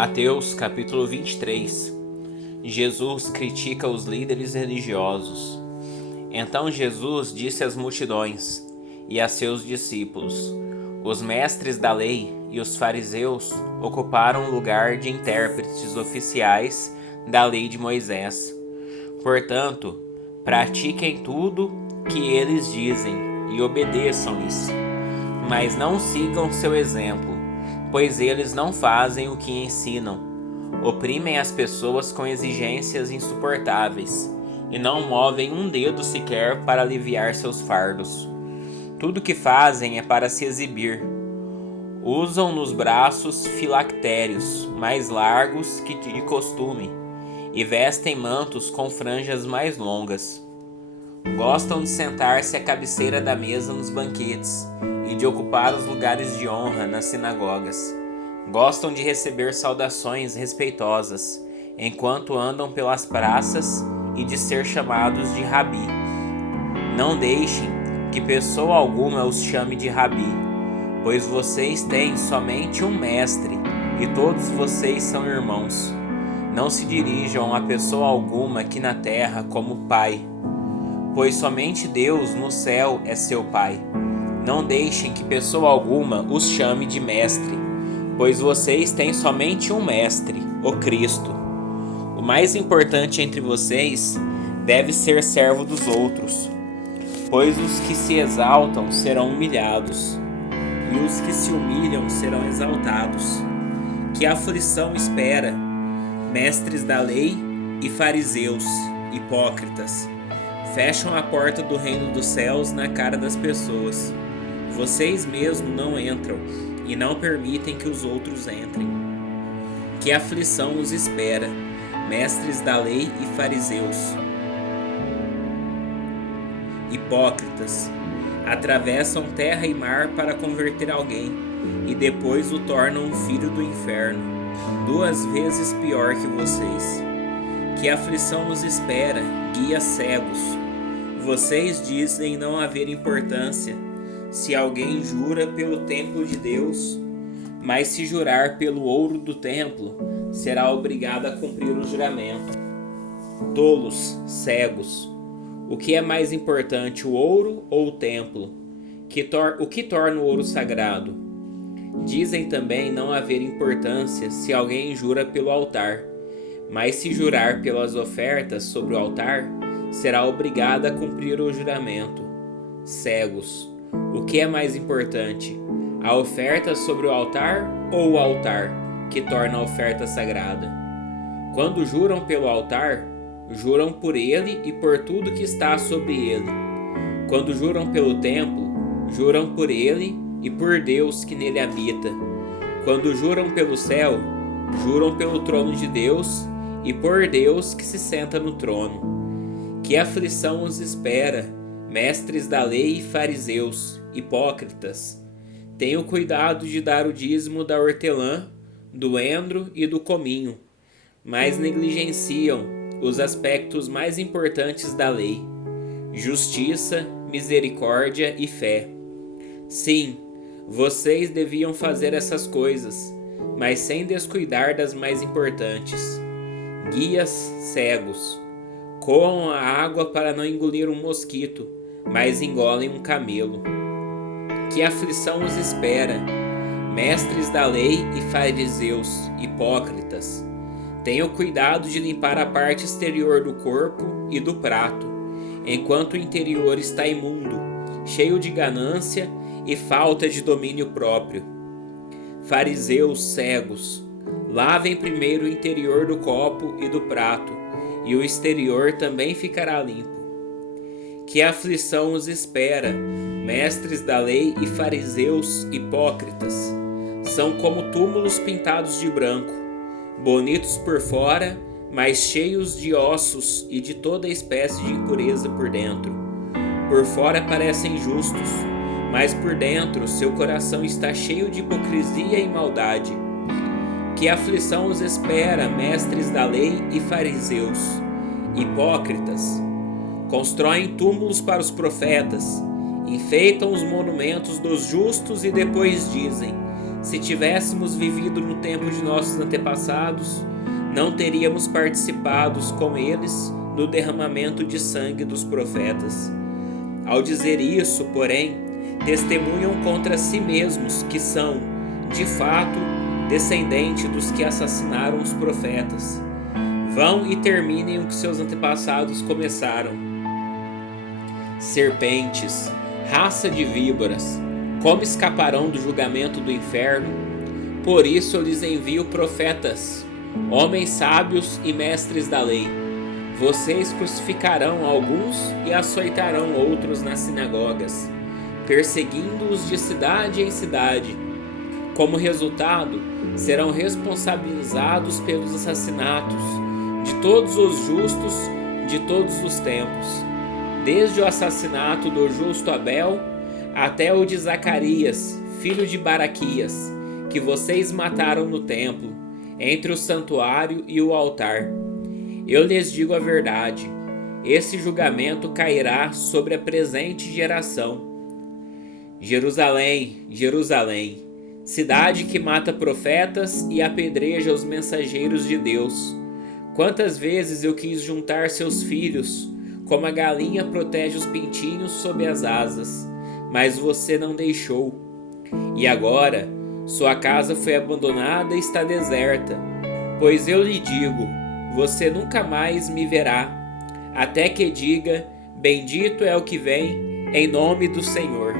Mateus capítulo 23. Jesus critica os líderes religiosos. Então Jesus disse às multidões e a seus discípulos: os mestres da lei e os fariseus ocuparam o lugar de intérpretes oficiais da lei de Moisés. Portanto, pratiquem tudo que eles dizem e obedeçam-lhes, mas não sigam seu exemplo, pois eles não fazem o que ensinam. Oprimem as pessoas com exigências insuportáveis e não movem um dedo sequer para aliviar seus fardos. Tudo que fazem é para se exibir. Usam nos braços filactérios mais largos que de costume e vestem mantos com franjas mais longas. Gostam de sentar-se à cabeceira da mesa nos banquetes e de ocupar os lugares de honra nas sinagogas. Gostam de receber saudações respeitosas enquanto andam pelas praças e de ser chamados de rabi. Não deixem que pessoa alguma os chame de rabi, pois vocês têm somente um mestre e todos vocês são irmãos. Não se dirijam a pessoa alguma aqui na terra como pai, pois somente Deus no céu é seu pai. Não deixem que pessoa alguma os chame de mestre, pois vocês têm somente um mestre, o Cristo. O mais importante entre vocês deve ser servo dos outros, pois os que se exaltam serão humilhados, e os que se humilham serão exaltados. Que aflição espera, mestres da lei e fariseus, hipócritas! Fecham a porta do reino dos céus na cara das pessoas. Vocês mesmos não entram e não permitem que os outros entrem. Que aflição os espera, mestres da lei e fariseus, hipócritas! Atravessam terra e mar para converter alguém e depois o tornam um filho do inferno, 2 vezes pior que vocês. Que aflição os espera, guias cegos! Vocês dizem não haver importância se alguém jura pelo templo de Deus, mas se jurar pelo ouro do templo, será obrigado a cumprir o juramento. Tolos, cegos! O que é mais importante, o ouro ou o templo? O que torna o ouro sagrado? Dizem também não haver importância se alguém jura pelo altar, mas se jurar pelas ofertas sobre o altar, será obrigado a cumprir o juramento. Cegos! O que é mais importante, a oferta sobre o altar ou o altar, que torna a oferta sagrada? Quando juram pelo altar, juram por ele e por tudo que está sobre ele. Quando juram pelo templo, juram por ele e por Deus que nele habita. Quando juram pelo céu, juram pelo trono de Deus e por Deus que se senta no trono. Que aflição os espera, mestres da lei e fariseus, hipócritas! Tenham cuidado de dar o dízimo da hortelã, do endro e do cominho, mas negligenciam os aspectos mais importantes da lei: justiça, misericórdia e fé. Sim, vocês deviam fazer essas coisas, mas sem descuidar das mais importantes. Guias cegos! Coam a água para não engolir um mosquito, mas engolem um camelo. Que aflição os espera, mestres da lei e fariseus, hipócritas! Tenham cuidado de limpar a parte exterior do corpo e do prato, enquanto o interior está imundo, cheio de ganância e falta de domínio próprio. Fariseus cegos! Lavem primeiro o interior do copo e do prato, e o exterior também ficará limpo. Que aflição os espera, mestres da lei e fariseus, hipócritas! São como túmulos pintados de branco, bonitos por fora, mas cheios de ossos e de toda espécie de impureza por dentro. Por fora parecem justos, mas por dentro seu coração está cheio de hipocrisia e maldade. Que aflição os espera, mestres da lei e fariseus, hipócritas! Constroem túmulos para os profetas, enfeitam os monumentos dos justos e depois dizem: Se tivéssemos vivido no tempo de nossos antepassados, não teríamos participado com eles no derramamento de sangue dos profetas. Ao dizer isso, porém, testemunham contra si mesmos que são, de fato, descendentes dos que assassinaram os profetas. Vão e terminem o que seus antepassados começaram. Serpentes, raça de víboras, como escaparão do julgamento do inferno? Por isso eu lhes envio profetas, homens sábios e mestres da lei. Vocês crucificarão alguns e açoitarão outros nas sinagogas, perseguindo-os de cidade em cidade. Como resultado, serão responsabilizados pelos assassinatos de todos os justos de todos os tempos, desde o assassinato do justo Abel até o de Zacarias, filho de Baraquias, que vocês mataram no templo, entre o santuário e o altar. Eu lhes digo a verdade, esse julgamento cairá sobre a presente geração. Jerusalém, Jerusalém, cidade que mata profetas e apedreja os mensageiros de Deus. Quantas vezes eu quis juntar seus filhos, como a galinha protege os pintinhos sob as asas, mas você não deixou. E agora, sua casa foi abandonada e está deserta, pois eu lhe digo, você nunca mais me verá, até que diga, bendito é o que vem, em nome do Senhor.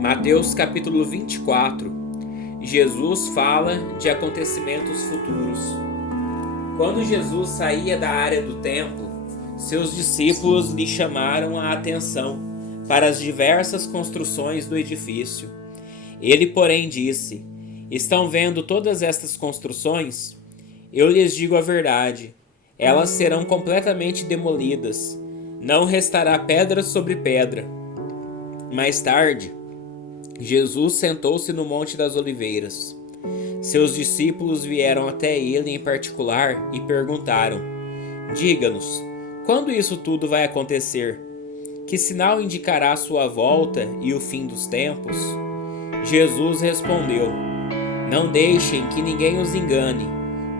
Mateus capítulo 24. Jesus fala de acontecimentos futuros. Quando Jesus saía da área do templo, seus discípulos lhe chamaram a atenção para as diversas construções do edifício. Ele, porém, disse: estão vendo todas estas construções? Eu lhes digo a verdade, elas serão completamente demolidas, não restará pedra sobre pedra. Mais tarde, Jesus sentou-se no Monte das Oliveiras. Seus discípulos vieram até ele em particular e perguntaram: diga-nos, quando isso tudo vai acontecer? Que sinal indicará sua volta e o fim dos tempos? Jesus respondeu: não deixem que ninguém os engane,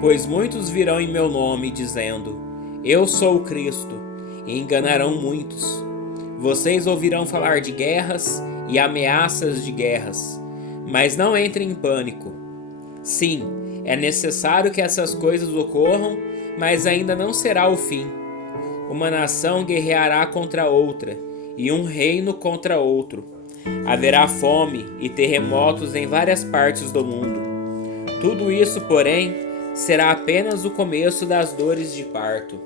pois muitos virão em meu nome dizendo: eu sou o Cristo, e enganarão muitos. Vocês ouvirão falar de guerras e ameaças de guerras, mas não entrem em pânico. Sim, é necessário que essas coisas ocorram, mas ainda não será o fim. Uma nação guerreará contra outra, e um reino contra outro. Haverá fome e terremotos em várias partes do mundo. Tudo isso, porém, será apenas o começo das dores de parto.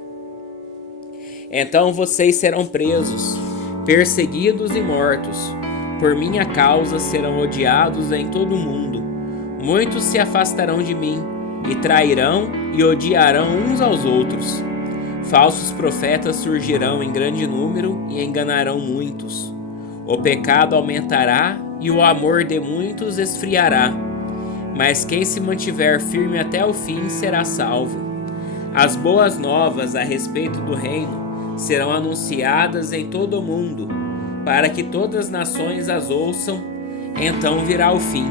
Então vocês serão presos, perseguidos e mortos. Por minha causa serão odiados em todo o mundo. Muitos se afastarão de mim, e trairão e odiarão uns aos outros. Falsos profetas surgirão em grande número e enganarão muitos. O pecado aumentará e o amor de muitos esfriará. Mas quem se mantiver firme até o fim será salvo. As boas novas a respeito do reino serão anunciadas em todo o mundo, para que todas as nações as ouçam, então virá o fim.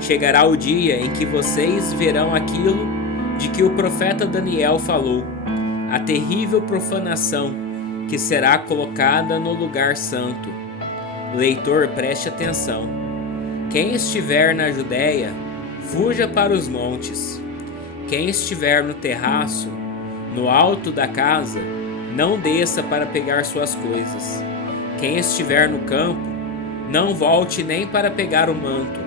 Chegará o dia em que vocês verão aquilo de que o profeta Daniel falou, a terrível profanação que será colocada no lugar santo. Leitor, preste atenção. Quem estiver na Judéia, fuja para os montes. Quem estiver no terraço, no alto da casa, não desça para pegar suas coisas. Quem estiver no campo, não volte nem para pegar o manto.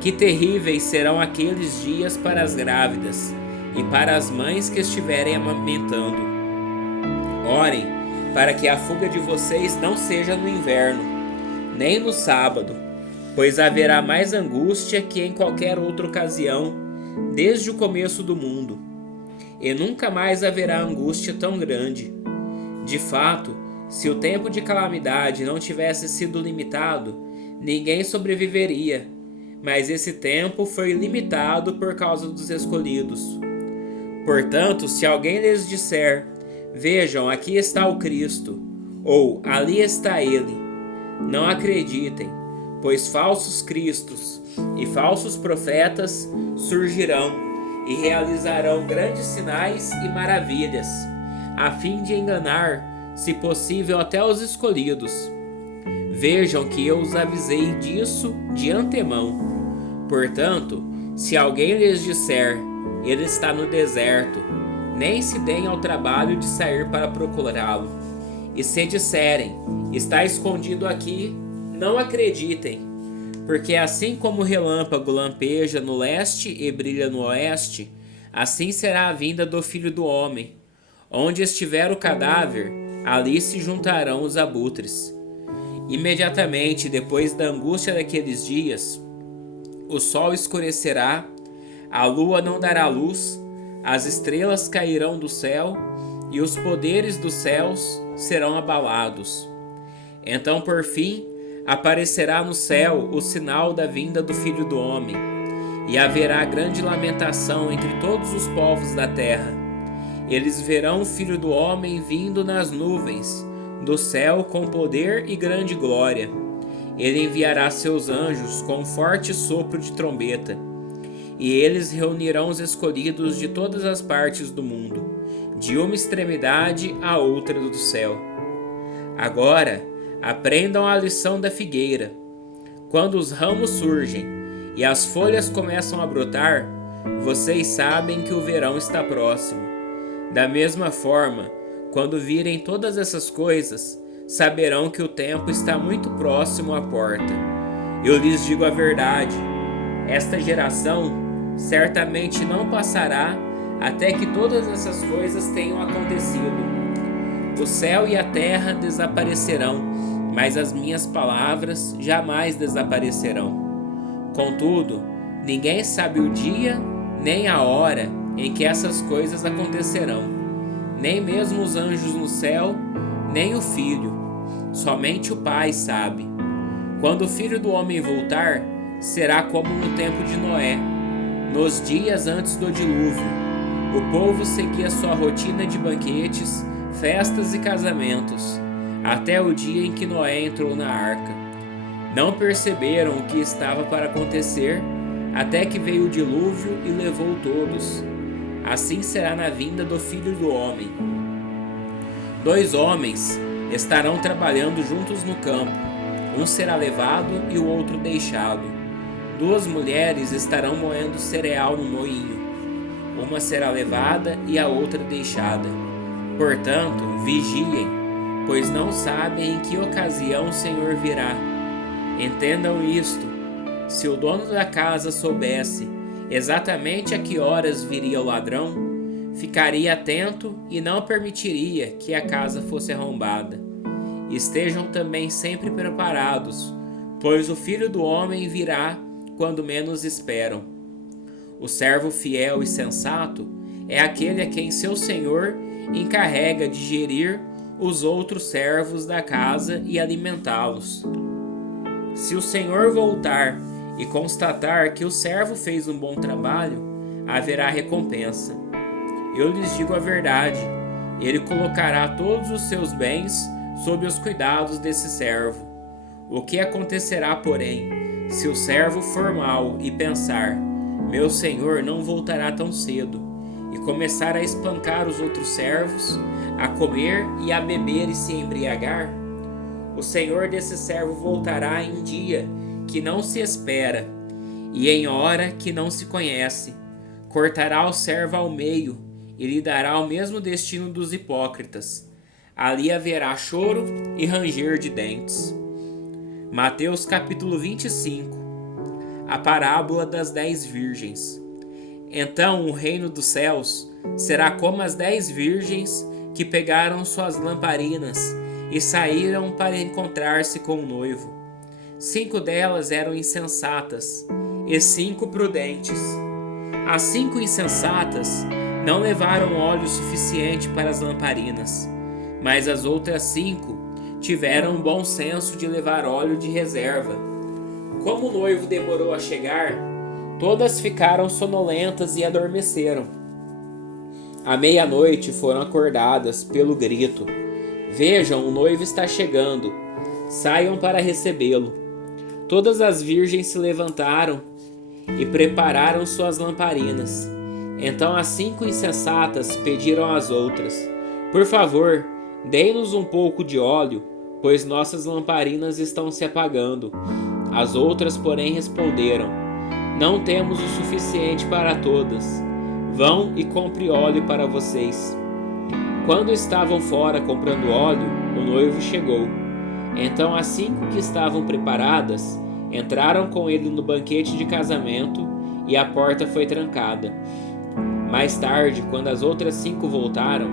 Que terríveis serão aqueles dias para as grávidas e para as mães que estiverem amamentando. Orem para que a fuga de vocês não seja no inverno, nem no sábado, pois haverá mais angústia que em qualquer outra ocasião, desde o começo do mundo. E nunca mais haverá angústia tão grande. De fato, se o tempo de calamidade não tivesse sido limitado, ninguém sobreviveria, mas esse tempo foi limitado por causa dos escolhidos. Portanto, se alguém lhes disser: vejam, aqui está o Cristo, ou ali está ele, não acreditem, pois falsos cristos e falsos profetas surgirão e realizarão grandes sinais e maravilhas, a fim de enganar, se possível, até os escolhidos. Vejam que eu os avisei disso de antemão. Portanto, se alguém lhes disser, ele está no deserto, nem se deem ao trabalho de sair para procurá-lo. E se disserem, está escondido aqui, não acreditem, porque assim como o relâmpago lampeja no leste e brilha no oeste, assim será a vinda do Filho do Homem. Onde estiver o cadáver, ali se juntarão os abutres. Imediatamente depois da angústia daqueles dias, o sol escurecerá, a lua não dará luz, as estrelas cairão do céu e os poderes dos céus serão abalados. Então, por fim, aparecerá no céu o sinal da vinda do Filho do Homem, e haverá grande lamentação entre todos os povos da terra. Eles verão o Filho do Homem vindo nas nuvens do céu com poder e grande glória. Ele enviará seus anjos com um forte sopro de trombeta, e eles reunirão os escolhidos de todas as partes do mundo, de uma extremidade à outra do céu. Agora, aprendam a lição da figueira. Quando os ramos surgem e as folhas começam a brotar, vocês sabem que o verão está próximo. Da mesma forma, quando virem todas essas coisas, saberão que o tempo está muito próximo à porta. Eu lhes digo a verdade, esta geração certamente não passará até que todas essas coisas tenham acontecido. O céu e a terra desaparecerão, mas as minhas palavras jamais desaparecerão. Contudo, ninguém sabe o dia nem a hora em que essas coisas acontecerão, nem mesmo os anjos no céu, nem o Filho. Somente o Pai sabe. Quando o Filho do Homem voltar, será como no tempo de Noé, nos dias antes do dilúvio. O povo seguia sua rotina de banquetes, festas e casamentos, até o dia em que Noé entrou na arca. Não perceberam o que estava para acontecer, até que veio o dilúvio e levou todos. Assim será na vinda do Filho do Homem. 2 homens estarão trabalhando juntos no campo, um será levado e o outro deixado. 2 mulheres estarão moendo cereal no moinho, uma será levada e a outra deixada. Portanto, vigiem, pois não sabem em que ocasião o Senhor virá. Entendam isto: se o dono da casa soubesse exatamente a que horas viria o ladrão, ficaria atento e não permitiria que a casa fosse arrombada. Estejam também sempre preparados, pois o Filho do Homem virá quando menos esperam. O servo fiel e sensato é aquele a quem seu senhor encarrega de gerir os outros servos da casa e alimentá-los. Se o senhor voltar e constatar que o servo fez um bom trabalho, haverá recompensa. Eu lhes digo a verdade, ele colocará todos os seus bens sob os cuidados desse servo. O que acontecerá, porém, se o servo for mau e pensar, meu senhor não voltará tão cedo, e começar a espancar os outros servos, a comer e a beber e se embriagar? O senhor desse servo voltará em dia que não se espera, e em hora que não se conhece. Cortará o servo ao meio, e lhe dará o mesmo destino dos hipócritas. Ali haverá choro e ranger de dentes. Mateus capítulo 25. A parábola das 10 virgens. Então o reino dos céus será como as 10 virgens que pegaram suas lamparinas e saíram para encontrar-se com o noivo. 5 delas eram insensatas e 5 prudentes. As 5 insensatas não levaram óleo suficiente para as lamparinas, mas as outras 5 tiveram o bom senso de levar óleo de reserva. Como o noivo demorou a chegar, todas ficaram sonolentas e adormeceram. À meia-noite foram acordadas pelo grito: Vejam, o noivo está chegando, saiam para recebê-lo. Todas as virgens se levantaram e prepararam suas lamparinas. Então as 5 insensatas pediram às outras: por favor, dê-nos um pouco de óleo, pois nossas lamparinas estão se apagando. As outras, porém, responderam: não temos o suficiente para todas. Vão e compre óleo para vocês. Quando estavam fora comprando óleo, o noivo chegou. Então as 5 que estavam preparadas entraram com ele no banquete de casamento e a porta foi trancada. Mais tarde, quando as outras 5 voltaram,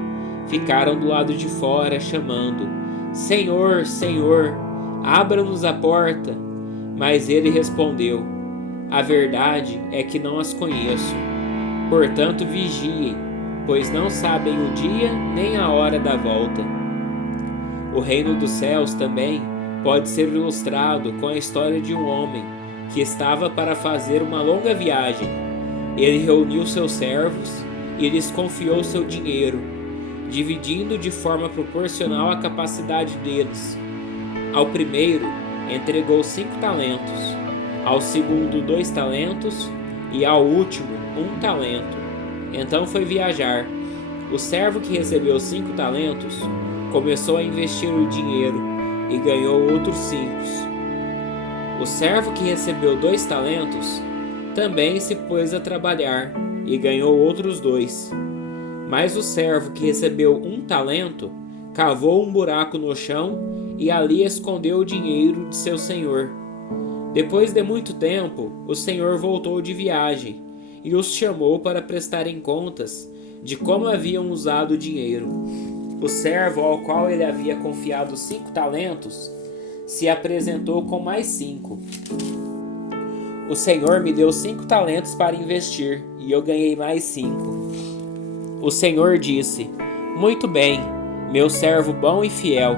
ficaram do lado de fora chamando: Senhor, Senhor, abra-nos a porta. Mas ele respondeu: a verdade é que não as conheço. Portanto, vigiem, pois não sabem o dia nem a hora da volta. O reino dos céus também pode ser ilustrado com a história de um homem que estava para fazer uma longa viagem. Ele reuniu seus servos e lhes confiou seu dinheiro, dividindo de forma proporcional à capacidade deles. Ao primeiro, entregou 5 talentos, ao segundo 2 talentos e ao último 1 talento. Então foi viajar. O servo que recebeu 5 talentos começou a investir o dinheiro e ganhou outros 5. O servo que recebeu 2 talentos também se pôs a trabalhar e ganhou outros 2. Mas o servo que recebeu 1 talento cavou um buraco no chão e ali escondeu o dinheiro de seu senhor. Depois de muito tempo, o senhor voltou de viagem e os chamou para prestarem contas de como haviam usado o dinheiro. O servo ao qual ele havia confiado 5 talentos se apresentou com mais 5. O senhor me deu 5 talentos para investir e eu ganhei mais 5. O senhor disse: muito bem, meu servo bom e fiel.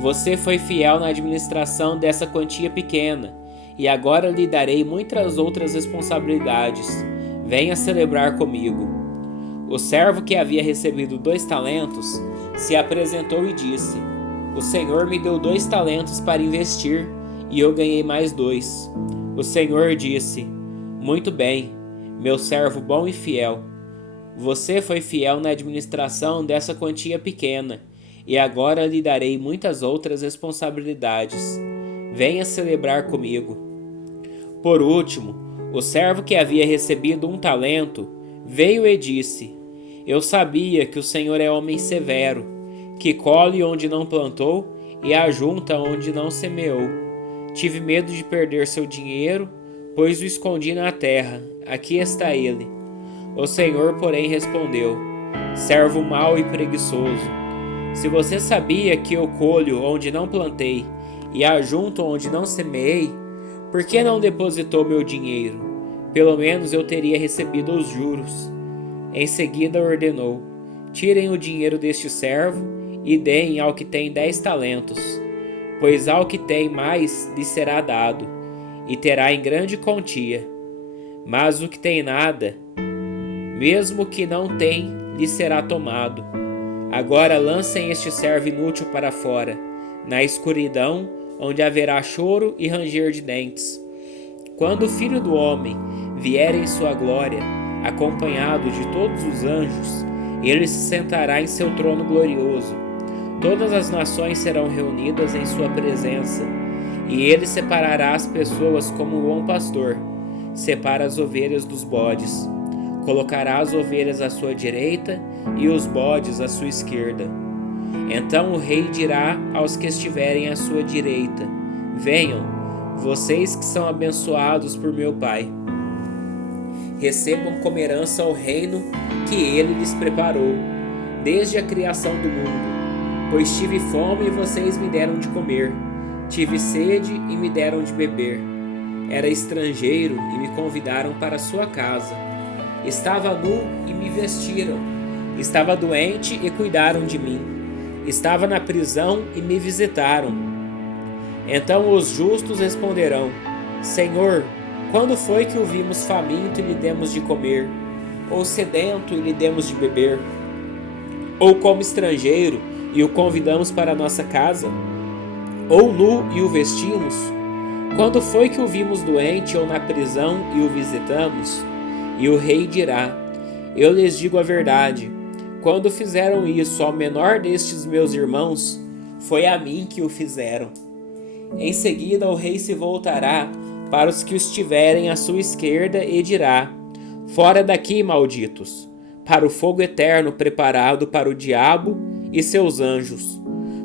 Você foi fiel na administração dessa quantia pequena e agora lhe darei muitas outras responsabilidades. Venha celebrar comigo. O servo que havia recebido 2 talentos se apresentou e disse: o senhor me deu 2 talentos para investir e eu ganhei mais 2. O senhor disse: muito bem, meu servo bom e fiel. Você foi fiel na administração dessa quantia pequena e agora lhe darei muitas outras responsabilidades. Venha celebrar comigo. Por último, o servo que havia recebido 1 talento veio e disse: eu sabia que o senhor é homem severo, que colhe onde não plantou e ajunta onde não semeou. Tive medo de perder seu dinheiro, pois o escondi na terra. Aqui está ele. O senhor, porém, respondeu: servo mau e preguiçoso. Se você sabia que eu colho onde não plantei e ajunto onde não semeei, por que não depositou meu dinheiro? Pelo menos eu teria recebido os juros. Em seguida ordenou: tirem o dinheiro deste servo e deem ao que tem 10 talentos, pois ao que tem mais lhe será dado, e terá em grande quantia. Mas o que tem nada, mesmo que não tem, lhe será tomado. Agora lancem este servo inútil para fora, na escuridão, onde haverá choro e ranger de dentes. Quando o Filho do Homem vier em sua glória, acompanhado de todos os anjos, ele se sentará em seu trono glorioso. Todas as nações serão reunidas em sua presença, e ele separará as pessoas como um bom pastor separa as ovelhas dos bodes. Colocará as ovelhas à sua direita e os bodes à sua esquerda. Então o rei dirá aos que estiverem à sua direita: venham, vocês que são abençoados por meu Pai. Recebam como herança o reino que ele lhes preparou, desde a criação do mundo. Pois tive fome e vocês me deram de comer, tive sede e me deram de beber. Era estrangeiro e me convidaram para sua casa. Estava nu e me vestiram. Estava doente e cuidaram de mim. Estava na prisão e me visitaram. Então os justos responderão: Senhor, quando foi que o vimos faminto e lhe demos de comer? Ou sedento e lhe demos de beber? Ou como estrangeiro e o convidamos para a nossa casa? Ou nu e o vestimos? Quando foi que o vimos doente ou na prisão e o visitamos? E o rei dirá: eu lhes digo a verdade, quando fizeram isso ao menor destes meus irmãos, foi a mim que o fizeram. Em seguida o rei se voltará para os que estiverem à sua esquerda e dirá: fora daqui, malditos, para o fogo eterno preparado para o diabo e seus anjos.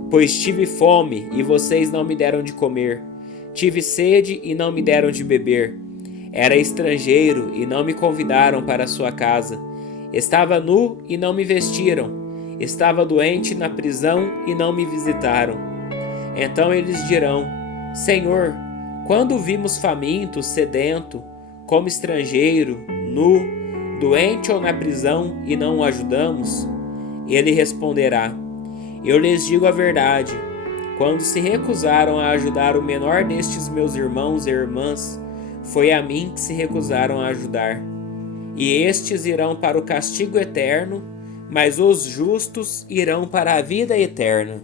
Pois tive fome e vocês não me deram de comer, tive sede e não me deram de beber, era estrangeiro e não me convidaram para a sua casa, estava nu e não me vestiram, estava doente na prisão e não me visitaram. Então eles dirão: Senhor, quando o vimos faminto, sedento, como estrangeiro, nu, doente ou na prisão e não o ajudamos? Ele responderá: eu lhes digo a verdade, quando se recusaram a ajudar o menor destes meus irmãos e irmãs, foi a mim que se recusaram a ajudar. E estes irão para o castigo eterno, mas os justos irão para a vida eterna.